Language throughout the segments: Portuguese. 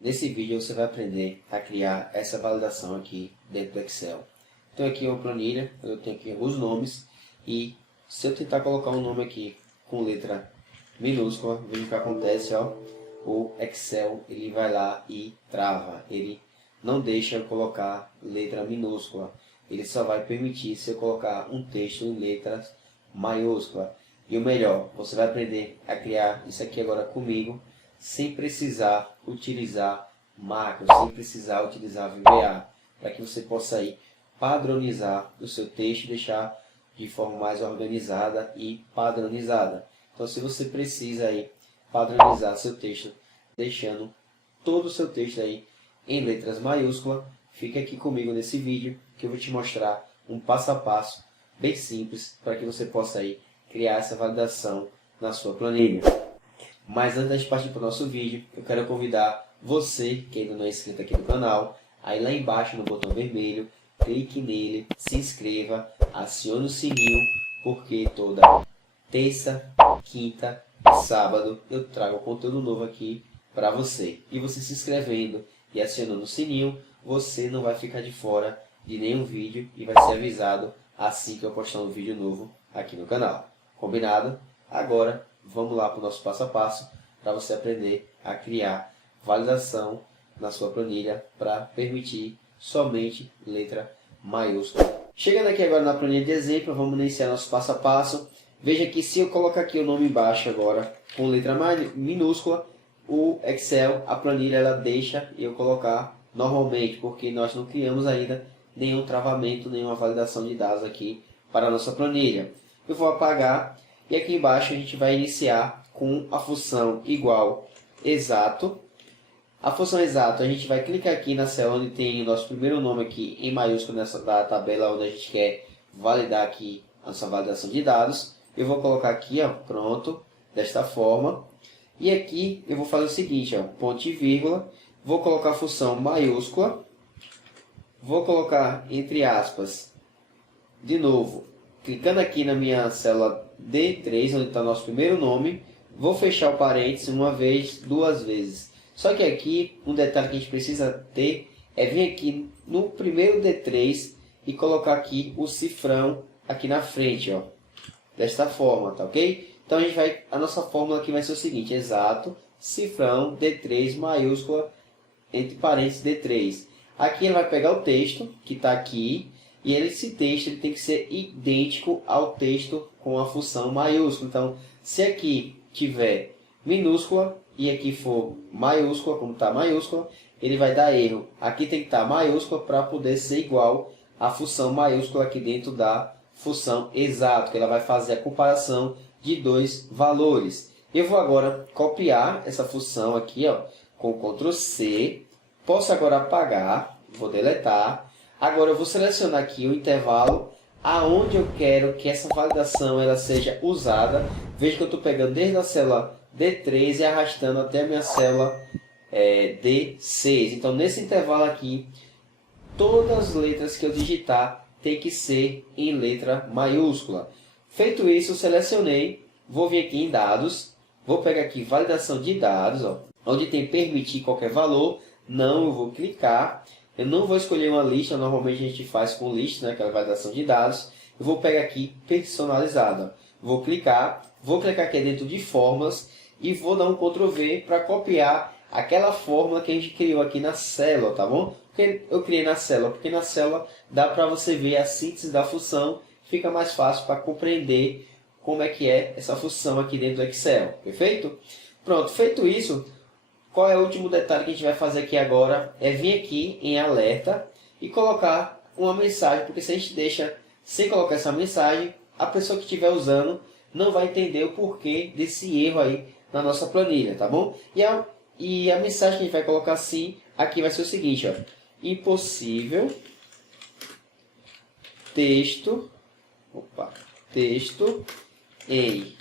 Nesse vídeo você vai aprender a criar essa validação aqui dentro do Excel. Então aqui é uma planilha, eu tenho aqui alguns nomes e se eu tentar colocar um nome aqui com letra minúscula, veja o que acontece, ó. O Excel ele vai lá e trava, ele não deixa eu colocar letra minúscula, ele só vai permitir se eu colocar um texto em letras maiúsculas. E o melhor, você vai aprender a criar isso aqui agora comigo, sem precisar utilizar macros, sem precisar utilizar VBA, para que você possa aí padronizar o seu texto e deixar de forma mais organizada e padronizada. Então, se você precisa aí padronizar seu texto, deixando todo o seu texto aí em letras maiúsculas, fique aqui comigo nesse vídeo que eu vou te mostrar um passo a passo bem simples para que você possa aí criar essa validação na sua planilha. Mas antes de partir para o nosso vídeo, eu quero convidar você, que ainda não é inscrito aqui no canal, a ir lá embaixo no botão vermelho, clique nele, se inscreva, acione o sininho, porque toda terça, quinta e sábado eu trago conteúdo novo aqui para você. E você se inscrevendo e acionando o sininho, você não vai ficar de fora de nenhum vídeo e vai ser avisado assim que eu postar um vídeo novo aqui no canal. Combinado? Agora vamos lá para o nosso passo a passo para você aprender a criar validação na sua planilha para permitir somente letra maiúscula. Chegando aqui agora na planilha de exemplo, vamos iniciar nosso passo a passo. Veja que se eu colocar aqui o nome embaixo agora com letra minúscula, o Excel, a planilha, ela deixa eu colocar normalmente, porque nós não criamos ainda nenhum travamento, nenhuma validação de dados aqui para a nossa planilha. Eu vou apagar e aqui embaixo a gente vai iniciar com a função igual exato. A função exato, a gente vai clicar aqui na célula onde tem o nosso primeiro nome aqui em maiúsculo nessa da tabela onde a gente quer validar aqui a nossa validação de dados. Eu vou colocar aqui, ó, pronto, desta forma. E aqui eu vou fazer o seguinte, ó, ponto e vírgula, vou colocar a função maiúscula, vou colocar entre aspas, de novo, clicando aqui na minha célula D3, onde está o nosso primeiro nome, vou fechar o parênteses uma vez, duas vezes. Só que aqui, um detalhe que a gente precisa ter é vir aqui no primeiro D3 e colocar aqui o cifrão aqui na frente, ó, desta forma, tá ok? Então a nossa fórmula aqui vai ser o seguinte, exato, cifrão, D3 maiúscula, entre parênteses D3. Aqui ele vai pegar o texto que está aqui, e esse texto ele tem que ser idêntico ao texto com a função maiúscula. Então, se aqui tiver minúscula e aqui for maiúscula, como está maiúscula, ele vai dar erro. Aqui tem que estar maiúscula para poder ser igual à função maiúscula aqui dentro da função exato, que ela vai fazer a comparação de dois valores. Eu vou agora copiar essa função aqui, ó, com Ctrl C. Posso agora apagar, vou deletar. Agora eu vou selecionar aqui o intervalo aonde eu quero que essa validação ela seja usada. Veja que eu estou pegando desde a célula D3 e arrastando até a minha célula D6. Então, nesse intervalo aqui, todas as letras que eu digitar tem que ser em letra maiúscula. Feito isso, eu selecionei, vou vir aqui em dados, vou pegar aqui validação de dados, ó, onde tem permitir qualquer valor. Não, eu vou clicar. Eu não vou escolher uma lista, normalmente a gente faz com lista, né, aquela validação de dados. Eu vou pegar aqui personalizada. Vou clicar aqui dentro de fórmulas e vou dar um Ctrl V para copiar aquela fórmula que a gente criou aqui na célula, tá bom? Porque eu criei na célula, porque na célula dá para você ver a síntese da função, fica mais fácil para compreender como é que é essa função aqui dentro do Excel, perfeito? Pronto, feito isso, qual é o último detalhe que a gente vai fazer aqui agora? É vir aqui em alerta e colocar uma mensagem, porque se a gente deixa sem colocar essa mensagem, a pessoa que estiver usando não vai entender o porquê desse erro aí na nossa planilha, tá bom? E a mensagem que a gente vai colocar assim, aqui vai ser o seguinte, ó, impossível texto em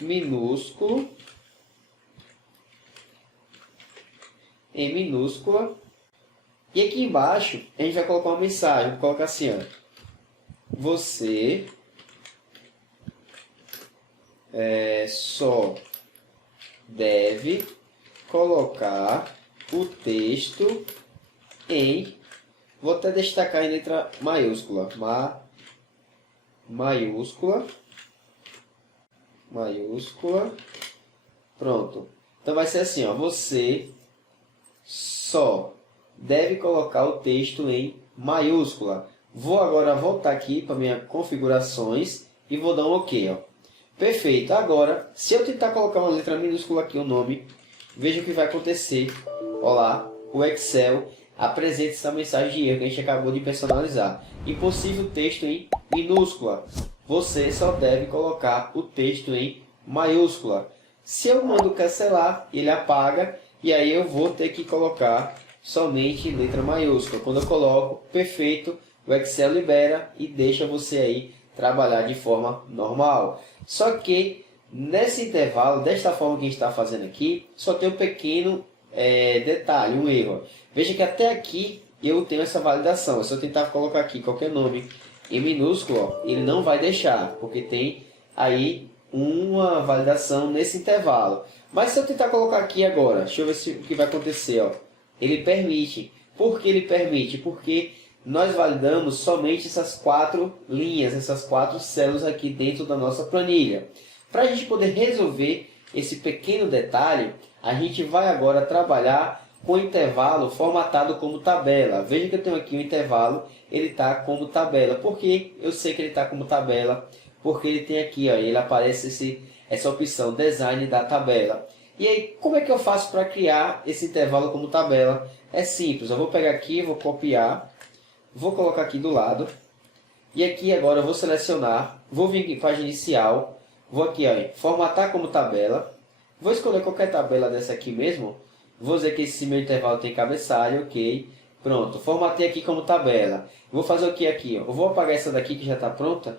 minúscula, e aqui embaixo a gente vai colocar uma mensagem, vou colocar assim, ó, você só deve colocar o texto em... Vou até destacar em letra maiúscula. Maiúscula. Pronto. Então vai ser assim, ó. Você só deve colocar o texto em maiúscula. Vou agora voltar aqui para minhas configurações e vou dar um OK, ó. Perfeito. Agora, se eu tentar colocar uma letra minúscula aqui, o nome, veja o que vai acontecer. Olá, o Excel apresenta essa mensagem de erro que a gente acabou de personalizar. Impossível texto em minúscula. Você só deve colocar o texto em maiúscula. Se eu mando cancelar, ele apaga e aí eu vou ter que colocar somente letra maiúscula. Quando eu coloco, perfeito, o Excel libera e deixa você aí trabalhar de forma normal. Só que nesse intervalo, desta forma que a gente está fazendo aqui, só tem um pequeno detalhe, um erro. Veja que até aqui eu tenho essa validação. Se eu tentar colocar aqui qualquer nome em minúsculo, ó, ele não vai deixar, porque tem aí uma validação nesse intervalo. Mas se eu tentar colocar aqui agora, deixa eu ver o que vai acontecer. Ó. Ele permite. Por que ele permite? Porque nós validamos somente essas 4 linhas, essas 4 células aqui dentro da nossa planilha. Para a gente poder resolver esse pequeno detalhe, a gente vai agora trabalhar com o intervalo formatado como tabela. Veja que eu tenho aqui um intervalo, ele está como tabela. Por que eu sei que ele está como tabela? Porque ele tem aqui, ó, ele aparece essa opção Design da tabela. E aí, como é que eu faço para criar esse intervalo como tabela? É simples, eu vou pegar aqui, vou copiar, vou colocar aqui do lado. E aqui agora eu vou selecionar, vou vir aqui em página inicial, vou aqui, ó, formatar como tabela. Vou escolher qualquer tabela dessa aqui mesmo. Vou dizer que esse meu intervalo tem cabeçalho, ok. Pronto, formatei aqui como tabela. Vou fazer o que aqui? Ó? Eu vou apagar essa daqui que já está pronta.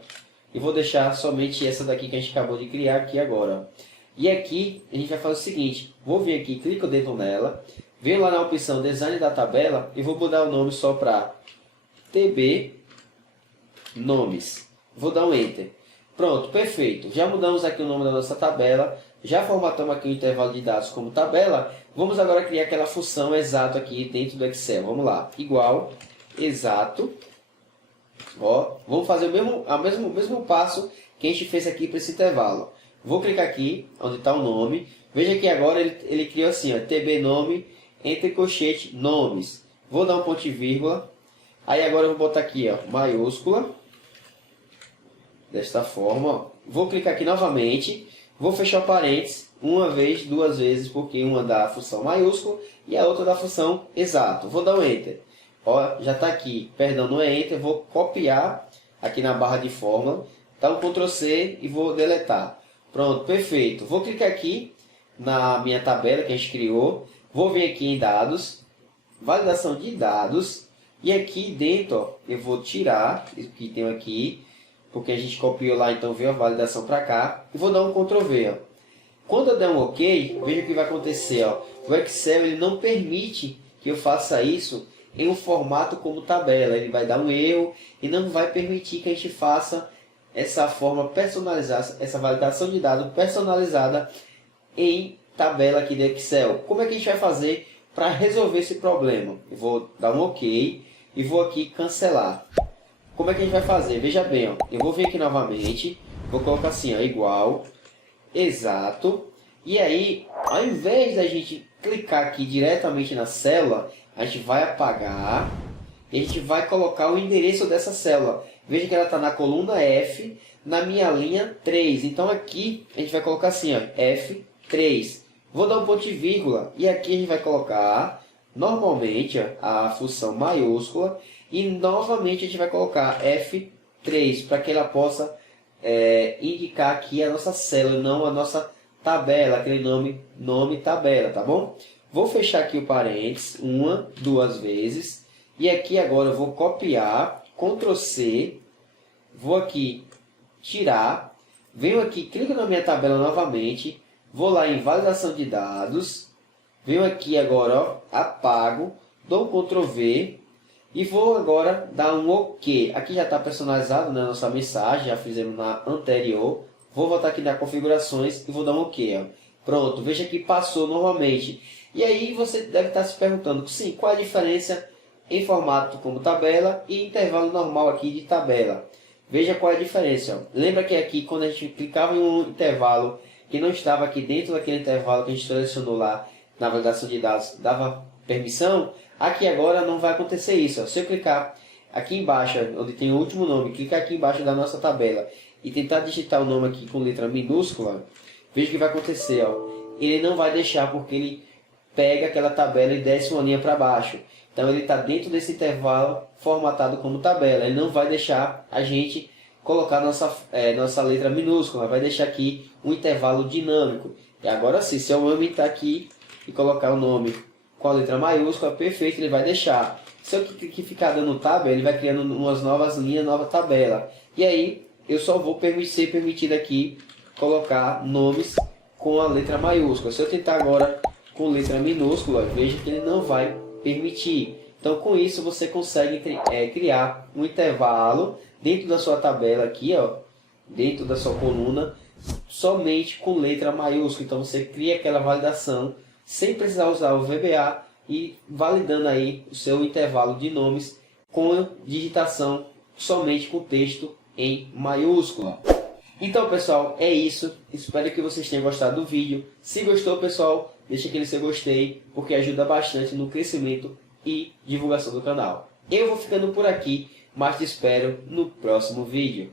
E vou deixar somente essa daqui que a gente acabou de criar aqui agora. E aqui a gente vai fazer o seguinte. Vou vir aqui, clico o dedo nela. Venho lá na opção Design da tabela. E vou mudar o nome só para TB Nomes. Vou dar um Enter. Pronto, perfeito. Já mudamos aqui o nome da nossa tabela. Já formatamos aqui o intervalo de dados como tabela. Vamos agora criar aquela função exato aqui dentro do Excel. Vamos lá. Igual, exato. Ó, vamos fazer o mesmo passo que a gente fez aqui para esse intervalo. Vou clicar aqui, onde está o nome. Veja que agora ele criou assim, ó, TB nome, entre colchete, nomes. Vou dar um ponto e vírgula. Aí agora eu vou botar aqui, ó, maiúscula. Desta forma, ó. Vou clicar aqui novamente. Vou fechar o parênteses uma vez, 2 vezes, porque uma da função maiúscula e a outra da função exato. Vou dar um Enter. Ó, já está aqui, perdão, não é Enter, vou copiar aqui na barra de fórmula, dá um Ctrl C e vou deletar. Pronto, perfeito. Vou clicar aqui na minha tabela que a gente criou, vou vir aqui em dados, validação de dados, e aqui dentro ó, eu vou tirar o que tem aqui, porque a gente copiou lá, então veio a validação para cá, e vou dar um Ctrl V. Ó. Quando eu der um OK, veja o que vai acontecer. Ó. O Excel ele não permite que eu faça isso em um formato como tabela. Ele vai dar um erro e não vai permitir que a gente faça essa forma personalizada, essa validação de dados personalizada em tabela aqui do Excel. Como é que a gente vai fazer para resolver esse problema? Eu vou dar um OK e vou aqui cancelar. Como é que a gente vai fazer? Veja bem, ó. Eu vou vir aqui novamente, vou colocar assim, ó, igual, exato. E aí, ao invés da gente clicar aqui diretamente na célula, a gente vai apagar e a gente vai colocar o endereço dessa célula. Veja que ela está na coluna F, na minha linha 3. Então aqui a gente vai colocar assim, ó, F3. Vou dar um ponto e vírgula e aqui a gente vai colocar normalmente ó, a função maiúscula e novamente a gente vai colocar F3 para que ela possa indicar aqui a nossa célula, não a nossa tabela, aquele nome tabela, tá bom? Vou fechar aqui o parênteses 1, 2 vezes. E aqui agora eu vou copiar, Ctrl C. Vou aqui tirar. Venho aqui, clico na minha tabela novamente. Vou lá em validação de dados. Venho aqui agora, ó, apago. Dou um Ctrl V. E vou agora dar um OK. Aqui já está personalizado na nossa mensagem. Já fizemos na anterior. Vou voltar aqui nas configurações e vou dar um OK. Ó. Pronto, veja que passou normalmente. E aí você deve estar se perguntando, sim, qual a diferença em formato como tabela e intervalo normal aqui de tabela. Veja qual é a diferença. Ó. Lembra que aqui, quando a gente clicava em um intervalo que não estava aqui dentro daquele intervalo que a gente selecionou lá na validação de dados, dava permissão? Aqui agora não vai acontecer isso. Ó. Se eu clicar aqui embaixo, onde tem o último nome, clicar aqui embaixo da nossa tabela e tentar digitar o nome aqui com letra minúscula, veja o que vai acontecer. Ó. Ele não vai deixar porque ele pega aquela tabela e desce uma linha para baixo. Então ele está dentro desse intervalo formatado como tabela. Ele não vai deixar a gente colocar nossa letra minúscula. Vai deixar aqui um intervalo dinâmico. E agora sim, se eu aumentar aqui e colocar o nome com a letra maiúscula, perfeito, ele vai deixar. Se eu ficar dando tab, ele vai criando umas novas linhas, nova tabela. E aí eu só vou ser permitido aqui colocar nomes com a letra maiúscula. Se eu tentar agora com letra minúscula, veja que ele não vai permitir. Então com isso você consegue criar um intervalo dentro da sua tabela aqui, ó, dentro da sua coluna, somente com letra maiúscula. Então você cria aquela validação sem precisar usar o VBA e validando aí o seu intervalo de nomes com digitação somente com texto em maiúscula. Então pessoal, é isso. Espero que vocês tenham gostado do vídeo. Se gostou pessoal, deixa aquele seu gostei, porque ajuda bastante no crescimento e divulgação do canal. Eu vou ficando por aqui, mas te espero no próximo vídeo.